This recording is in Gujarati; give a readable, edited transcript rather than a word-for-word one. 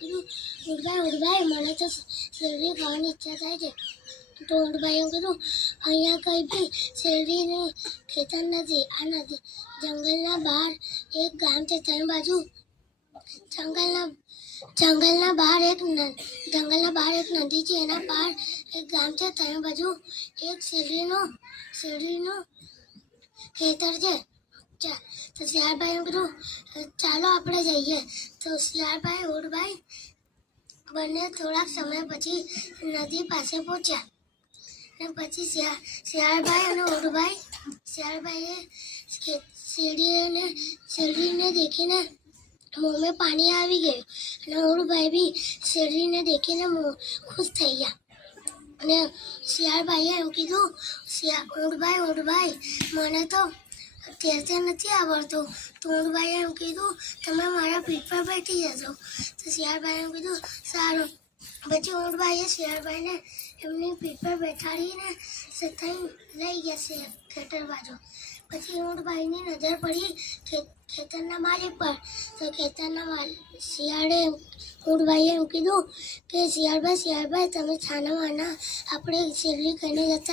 કીધું ઊંટભાઈ મને તો શેરડી ખાવાની ઈચ્છા થાય છે. તો ઊંટભાઈએ કીધું અહીંયા કંઈ બી શેરડીની ખેતર નથી. આ નથી જંગલના બહાર એક ગામ છે. ત્રણ બાજુ જંગલના બહાર એક નદી છે. એના બહાર એક ગામ છે. ત્રણ બાજુ એક શેરડીનો ખેતર છે. તો શિયાળભાઈએ કીધું ચાલો આપણે જઈએ. તો શિયાળભાઈ ઊંટભાઈ બંને થોડાક સમય પછી નદી પાસે પહોંચ્યા. અને પછી શિયાળભાઈ અને શિયાળભાઈએ શેરડીને દેખીને મોંમાં પાણી આવી ગયું. અને ઊંટભાઈ બી શેરડીને દેખીને ખુશ થઈ ગયા. અને શિયાળભાઈએ એમ કીધું ઊંટભાઈ મને તો તરતા નથી આવડતું. તો ઊંટભાઈએ એમ કીધું તમે મારા પીઠ પર બેઠી જશો. તો શિયાળભાઈએ એમ કીધું સારું. પછી ઊંટભાઈએ શિયાળભાઈને એમની પીઠ પર બેઠાડીને લઈ ગયા છે ખેતર બાજુ. પછી ઊંટભાઈની નજર પડી ખેતરના માલિક પર. તો શિયાળે ઊંટભાઈએ એમ કીધું કે શિયાળભાઈ તમે છાના માના આપણે શેરડી ખાઈને જતા